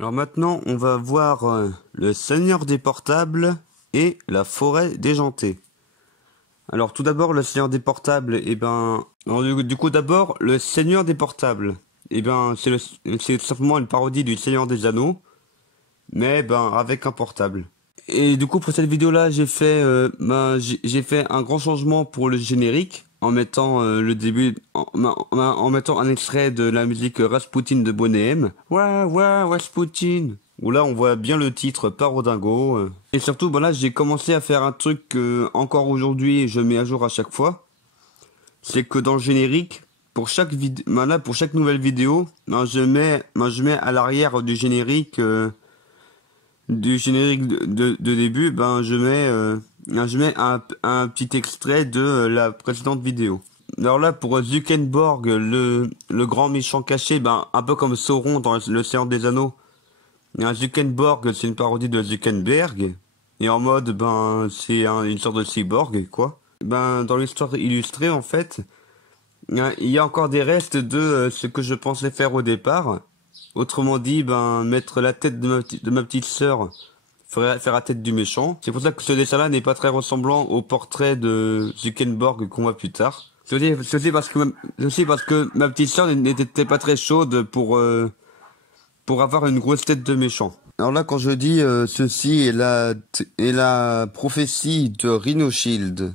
Alors maintenant, on va voir le Seigneur des portables et la forêt déjantée. Alors tout d'abord, le Seigneur des portables, du coup d'abord, le Seigneur des portables. C'est tout simplement une parodie du Seigneur des Anneaux, mais avec un portable. Et du coup pour cette vidéo-là, j'ai fait un grand changement pour le générique en mettant en mettant un extrait de la musique Rasputin de Boney M. Ouais, ouais, Rasputin. Où là on voit bien le titre Parodingo. Et surtout, là j'ai commencé à faire un truc que encore aujourd'hui je mets à jour à chaque fois. C'est que dans le générique, pour chaque pour chaque nouvelle vidéo, je mets à l'arrière du générique de début, je mets un petit extrait de la précédente vidéo. Alors là, pour Zuckenborg, le grand méchant caché, un peu comme Sauron dans le Seigneur des Anneaux. Zuckenborg, c'est une parodie de Zuckerberg. Et en mode, une sorte de cyborg, quoi. Dans l'histoire illustrée, en fait, il y a encore des restes de ce que je pensais faire au départ. Autrement dit, mettre la tête de ma petite sœur, faire la tête du méchant. C'est pour ça que ce dessin-là n'est pas très ressemblant au portrait de Zuckerberg qu'on voit plus tard. C'est aussi parce que ma petite sœur n'était pas très chaude pour avoir une grosse tête de méchant. Alors là, quand je dis ceci est la prophétie de Rhino Shield,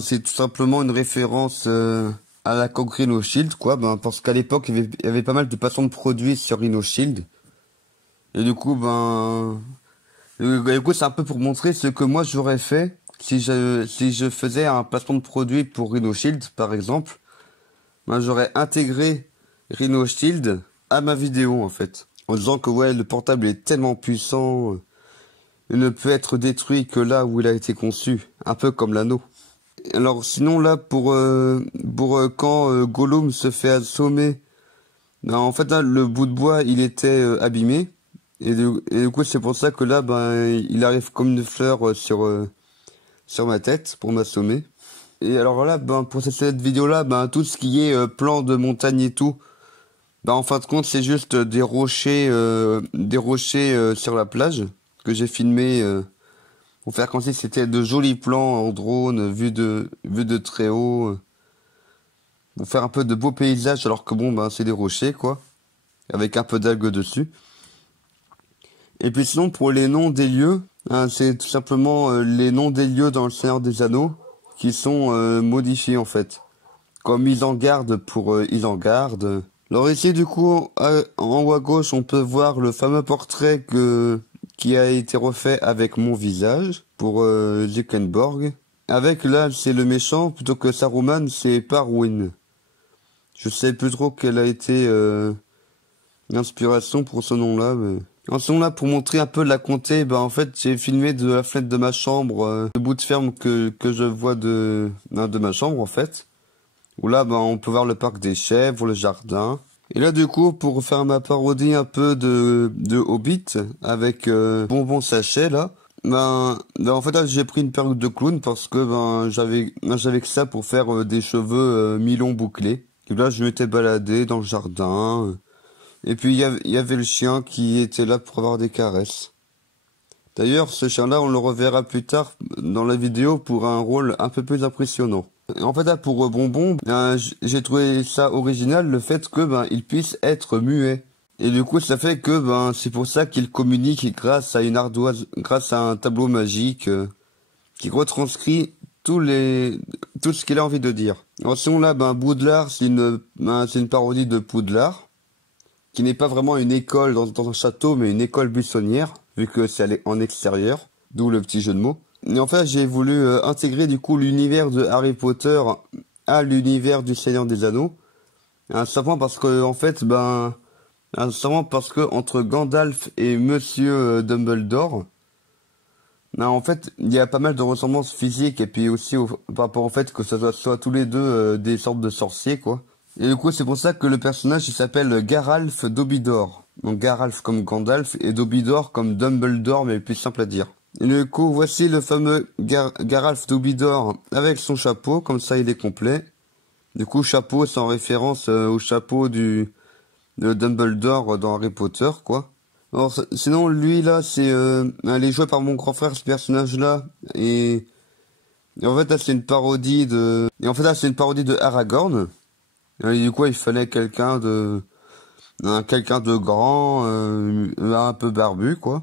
c'est tout simplement une référence à la coque Rhino Shield, quoi. Parce qu'à l'époque, il y avait pas mal de placements de produits sur Rhino Shield. Et du coup, c'est un peu pour montrer ce que moi j'aurais fait si je faisais un placement de produit pour Rhino Shield, par exemple. J'aurais intégré Rhino Shield à ma vidéo, en fait. En disant que ouais, le portable est tellement puissant, il ne peut être détruit que là où il a été conçu. Un peu comme l'anneau. Alors sinon là, pour quand Gollum se fait assommer, en fait là, le bout de bois il était abîmé. Et du coup c'est pour ça que là, il arrive comme une fleur sur ma tête pour m'assommer. Et alors là, pour cette vidéo-là, tout ce qui est plan de montagne et tout, en fin de compte, c'est juste des rochers sur la plage que j'ai filmé pour faire comme si c'était de jolis plans en drone, vue de très haut, pour faire un peu de beaux paysages, alors que c'est des rochers, quoi, avec un peu d'algues dessus. Et puis sinon, pour les noms des lieux, c'est tout simplement les noms des lieux dans le Seigneur des Anneaux qui sont modifiés, en fait. Comme Isengard pour Isengard. Alors ici, du coup, en haut à gauche, on peut voir le fameux portrait qui a été refait avec mon visage pour Zuckerborg. Avec là, c'est le méchant, plutôt que Saruman, c'est Parwin. Je sais plus trop quelle a été l'inspiration pour ce nom-là. Mais... En ce nom-là, pour montrer un peu la comté, en fait, j'ai filmé de la fenêtre de ma chambre, le bout de ferme que je vois de ma chambre, en fait. Où là, on peut voir le parc des chèvres, le jardin. Et là, du coup, pour faire ma parodie un peu de Hobbit, avec Bonbon Sachet, là, en fait, là, j'ai pris une perruque de clown parce que, j'avais que ça pour faire des cheveux mi-longs bouclés. Et là, je m'étais baladé dans le jardin. Et puis, il y avait le chien qui était là pour avoir des caresses. D'ailleurs, ce chien-là, on le reverra plus tard dans la vidéo pour un rôle un peu plus impressionnant. En fait, là, pour Bonbon, j'ai trouvé ça original, le fait que, il puisse être muet. Et du coup, ça fait que, c'est pour ça qu'il communique grâce à une ardoise, grâce à un tableau magique, qui retranscrit tout ce qu'il a envie de dire. Alors, sinon, là, Poudlard, c'est une parodie de Poudlard, qui n'est pas vraiment une école dans un château, mais une école buissonnière, vu que c'est en extérieur, d'où le petit jeu de mots. Et en fait, j'ai voulu intégrer du coup l'univers de Harry Potter à l'univers du Seigneur des Anneaux. Simplement parce que en fait, simplement parce que entre Gandalf et Monsieur Dumbledore, en fait, il y a pas mal de ressemblances physiques et puis aussi par rapport au fait que ça soit tous les deux des sortes de sorciers, quoi. Et du coup, c'est pour ça que le personnage il s'appelle Garalf Dobidor. Donc Garalf comme Gandalf et Dobidor comme Dumbledore, mais plus simple à dire. Et du coup, voici le fameux Garalf Dobidor avec son chapeau, comme ça il est complet. Du coup, chapeau, c'est en référence au chapeau du de Dumbledore dans Harry Potter, quoi. Alors, sinon, lui, là, elle est jouée par mon grand frère, ce personnage-là, et en fait, là, c'est une parodie de Aragorn. Et du coup, il fallait quelqu'un de grand, un peu barbu, quoi.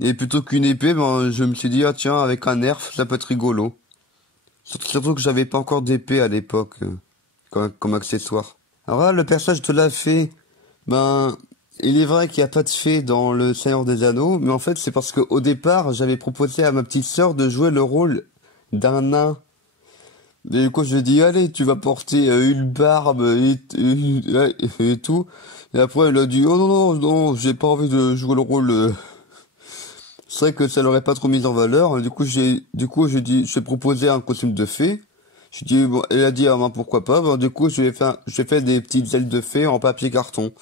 Et plutôt qu'une épée, ben, je me suis dit, ah tiens, avec un nerf, ça peut être rigolo. Surtout que j'avais pas encore d'épée à l'époque, comme accessoire. Alors là, le personnage de la fée, ben, il est vrai qu'il n'y a pas de fée dans le Seigneur des Anneaux, mais en fait, c'est parce qu'au départ, j'avais proposé à ma petite sœur de jouer le rôle d'un nain. Et du coup, je lui ai dit, allez, tu vas porter une barbe et tout. Et après, elle a dit, oh non, non, non, j'ai pas envie de jouer le rôle. C'est vrai que ça l'aurait pas trop mis en valeur. J'ai dit, j'ai proposé un costume de fée. J'ai dit, bon, elle a dit, ah ben, pourquoi pas. Ben, du coup, j'ai fait des petites ailes de fée en papier carton.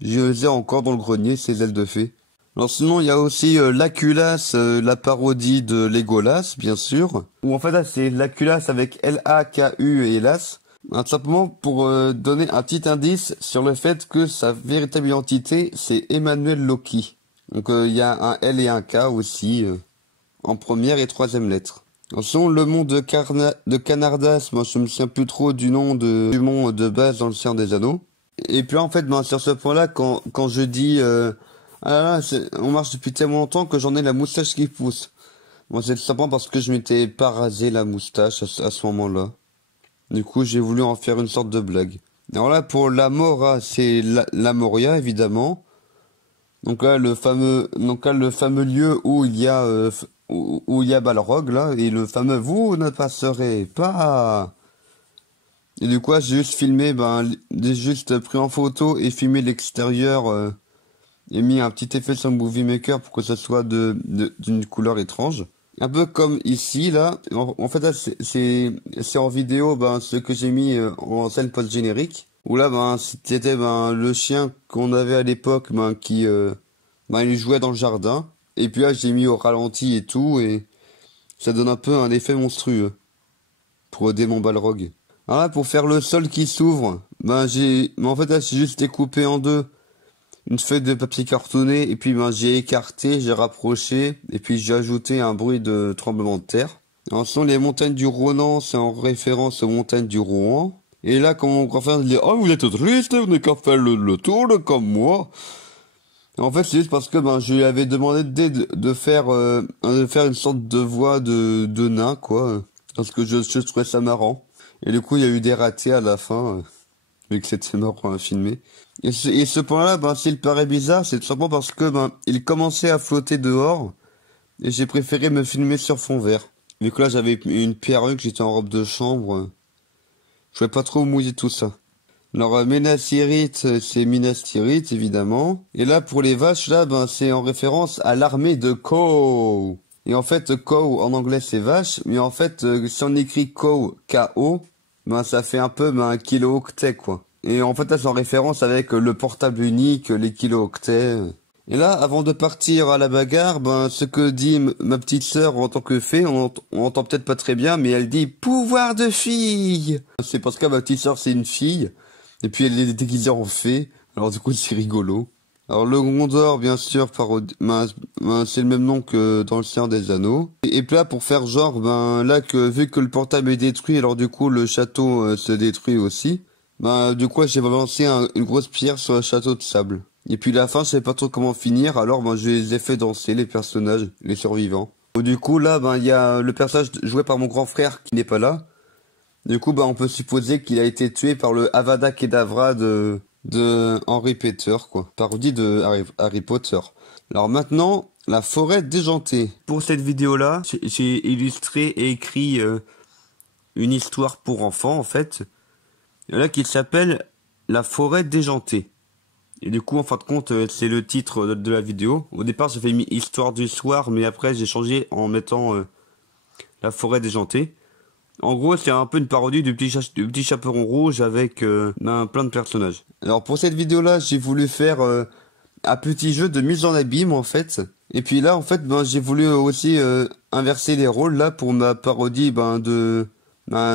Je les ai encore dans le grenier, ces ailes de fée. Alors sinon, il y a aussi Laculas, la parodie de Legolas, bien sûr. Ou en fait, là, c'est Laculas avec L-A-K-U et Las. Simplement pour donner un petit indice sur le fait que sa véritable identité, c'est Emmanuel Loki. Donc il y a un L et un K aussi, en première et troisième lettre. Sinon, le mont de Canardas, moi je me souviens plus trop du nom du mont de base dans le Seigneur des Anneaux. Et puis en fait, ben, sur ce point-là, quand je dis ah là là, on marche depuis tellement longtemps que j'en ai la moustache qui pousse. Moi, c'est tout simplement parce que je m'étais pas rasé la moustache à ce moment-là. Du coup, j'ai voulu en faire une sorte de blague. Alors là, pour la Mora, c'est la Moria, évidemment. Donc là, le fameux lieu où il y a, où il y a Balrog, là, et le fameux vous ne passerez pas. Et du coup, j'ai juste filmé, j'ai juste pris en photo et filmé l'extérieur, et mis un petit effet sur le Movie Maker pour que ça soit d'une couleur étrange. Un peu comme ici, là. En fait, là, c'est en vidéo, ce que j'ai mis en scène post-générique. Où là, c'était, le chien qu'on avait à l'époque, il jouait dans le jardin. Et puis là, j'ai mis au ralenti et tout, et ça donne un peu un effet monstrueux. Pour aider mon Balrog. Alors là, pour faire le sol qui s'ouvre, en fait, là, j'ai juste découpé en deux une feuille de papier cartonné, et puis j'ai écarté, j'ai rapproché, et puis j'ai ajouté un bruit de tremblement de terre. Alors sinon, les montagnes du Ronan, c'est en référence aux montagnes du Rohan. Et là, quand mon grand frère dit, oh, vous êtes triste, vous n'avez qu'à faire le tour, comme moi. En fait, c'est juste parce que je lui avais demandé de faire une sorte de voix de nain, quoi. Parce que je trouvais ça marrant. Et du coup, il y a eu des ratés à la fin, vu que c'était marrant à filmer. Et ce point-là, s'il paraît bizarre, c'est tout simplement parce que il commençait à flotter dehors, et j'ai préféré me filmer sur fond vert. Vu que là, j'avais une perruque, j'étais en robe de chambre, je voulais pas trop mouiller tout ça. Alors, Minas Tirith, c'est Minas Tirith, évidemment. Et là, pour les vaches, là, c'est en référence à l'armée de Cow. Et en fait, cow en anglais c'est vache, mais en fait, si on écrit cow, K-O, ça fait un peu un kilo-octet, quoi. Et en fait, là, c'est en référence avec le portable unique, les kilo-octets. Et là, avant de partir à la bagarre, ce que dit ma petite sœur en tant que fée, on entend peut-être pas très bien, mais elle dit pouvoir de fille. C'est parce que ma petite sœur c'est une fille, et puis elle est déguisée en fée, alors du coup c'est rigolo. Alors le Gondor, bien sûr, c'est le même nom que dans le Seigneur des Anneaux. Et puis là, pour faire genre, là vu que le portable est détruit, alors du coup le château se détruit aussi. Du coup j'ai balancé une grosse pierre sur le château de sable. Et puis la fin, je savais pas trop comment finir, alors je les ai fait danser, les personnages, les survivants. Du coup là, il y a le personnage joué par mon grand frère qui n'est pas là. Du coup, on peut supposer qu'il a été tué par le Avada Kedavra de Henry Potter, quoi. Parodie de Harry Potter. Alors maintenant, la forêt déjantée. Pour cette vidéo-là, j'ai illustré et écrit une histoire pour enfants, en fait. Là, qui s'appelle La forêt déjantée. Et du coup, en fin de compte, c'est le titre de la vidéo. Au départ, j'avais mis Histoire du soir, mais après, j'ai changé en mettant La forêt déjantée. En gros, c'est un peu une parodie du petit chaperon rouge avec plein de personnages. Alors pour cette vidéo-là, j'ai voulu faire un petit jeu de mise en abîme en fait. Et puis là, en fait, j'ai voulu aussi inverser les rôles là pour ma parodie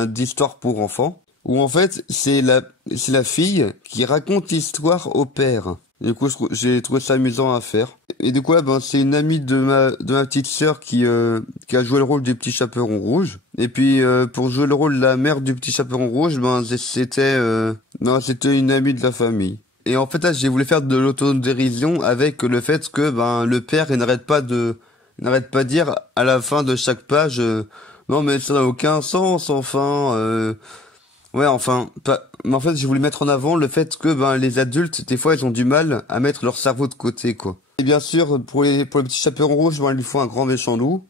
d'histoire pour enfants. où en fait c'est la fille qui raconte l'histoire au père. Et du coup, j'ai trouvé ça amusant à faire. Et du coup, là, ben, c'est une amie de ma petite sœur qui a joué le rôle du petit chaperon rouge. Et puis, pour jouer le rôle de la mère du petit chaperon rouge, ben, c'était une amie de la famille. Et en fait, là, j'ai voulu faire de l'autodérision avec le fait que, ben, le père, il n'arrête pas de dire à la fin de chaque page, non, mais ça n'a aucun sens, enfin, ouais, enfin, pas... mais en fait, j'ai voulu mettre en avant le fait que ben les adultes, des fois, ils ont du mal à mettre leur cerveau de côté, quoi. Et bien sûr, pour les petits chaperons rouges, ben, il lui faut un grand méchant loup.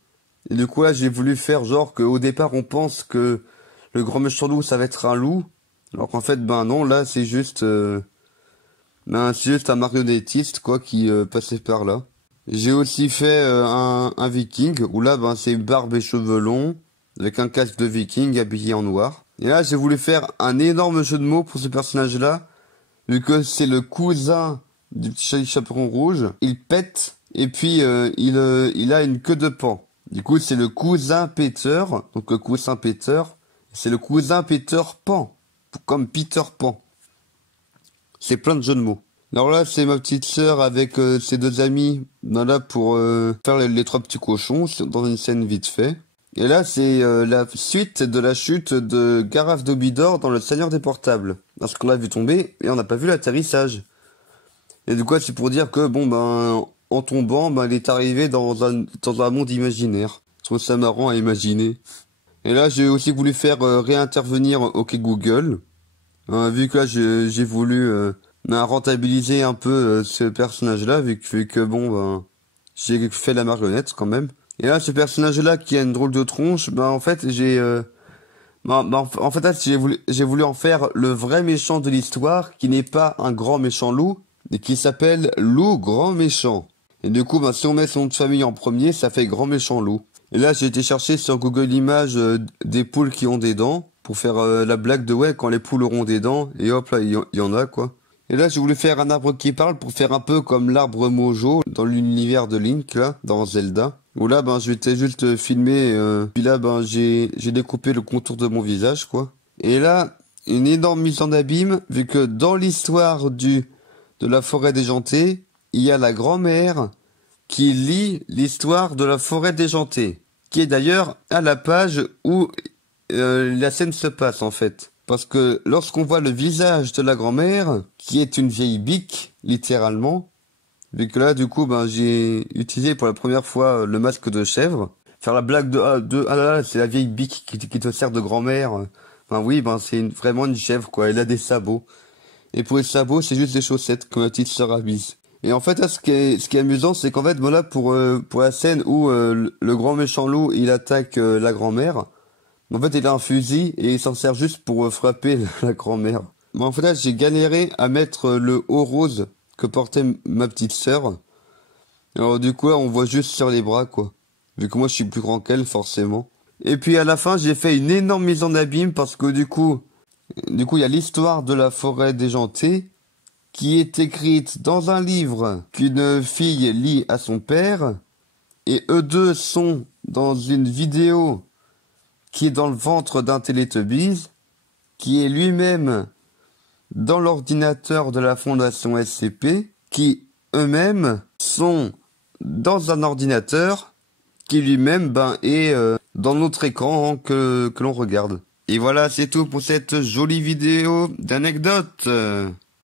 Et du coup, là, j'ai voulu faire genre qu'au départ, on pense que le grand méchant loup, ça va être un loup, alors qu'en fait, ben non, là, c'est juste un marionnettiste, quoi, qui passait par là. J'ai aussi fait un viking, où là, ben, c'est barbe et cheveux longs, avec un casque de viking habillé en noir. Et là, j'ai voulu faire un énorme jeu de mots pour ce personnage-là, vu que c'est le cousin du petit chaperon rouge. Il pète, et puis il a une queue de pan. Du coup, c'est le cousin Peter, donc le cousin Peter, c'est le cousin Peter Pan, comme Peter Pan. C'est plein de jeux de mots. Alors là, c'est ma petite sœur avec ses deux amis, ben là pour faire les trois petits cochons, dans une scène vite fait. Et là, c'est la suite de la chute de Garaf d'Obidor dans le Seigneur des Portables. Parce qu'on l'a vu tomber et on n'a pas vu l'atterrissage. Et du coup, c'est pour dire que, bon, ben, en tombant, ben, il est arrivé dans un monde imaginaire. Je trouve ça marrant à imaginer. Et là, j'ai aussi voulu faire réintervenir OK Google. Vu que là, j'ai voulu ben, rentabiliser un peu ce personnage-là, vu que, bon, ben, j'ai fait la marionnette quand même. Et là, ce personnage-là qui a une drôle de tronche, bah en fait, en fait, là, j'ai voulu en faire le vrai méchant de l'histoire, qui n'est pas un grand méchant loup, mais qui s'appelle Loup Grand Méchant. Et du coup, bah, si on met son nom de famille en premier, ça fait Grand Méchant Loup. Et là, j'ai été chercher sur Google Images des poules qui ont des dents, pour faire la blague de ouais, quand les poules auront des dents, et hop là, il y en a quoi. Et là, j'ai voulu faire un arbre qui parle pour faire un peu comme l'arbre Mojo dans l'univers de Link, là, dans Zelda. Où là, ben, je m'étais juste filmé, puis là, ben, j'ai découpé le contour de mon visage, quoi. Et là, une énorme mise en abîme, vu que dans l'histoire de la forêt déjantée, il y a la grand-mère qui lit l'histoire de la forêt déjantée, qui est d'ailleurs à la page où la scène se passe, en fait. Parce que lorsqu'on voit le visage de la grand-mère, qui est une vieille bique, littéralement, vu que là, du coup, ben, j'ai utilisé pour la première fois le masque de chèvre. Faire la blague ah là là, c'est la vieille bique qui te sert de grand-mère. Ben oui, ben, vraiment une chèvre, quoi. Elle a des sabots. Et pour les sabots, c'est juste des chaussettes que ma petite sœur a mises. Et en fait, là, ce qui est amusant, c'est qu'en fait, voilà, pour la scène où le grand méchant loup, il attaque la grand-mère, en fait, il a un fusil et il s'en sert juste pour frapper la grand-mère. Mais en fait, là, j'ai galéré à mettre le haut rose que portait ma petite sœur. Alors du coup, là, on voit juste sur les bras, quoi. Vu que moi, je suis plus grand qu'elle, forcément. Et puis à la fin, j'ai fait une énorme mise en abîme parce que du coup, il y a l'histoire de la forêt déjantée qui est écrite dans un livre qu'une fille lit à son père. Et eux deux sont dans une vidéo qui est dans le ventre d'un Télétubbies, qui est lui-même dans l'ordinateur de la fondation SCP, qui eux-mêmes sont dans un ordinateur qui lui-même ben, est dans notre écran que l'on regarde. Et voilà, c'est tout pour cette jolie vidéo d'anecdotes.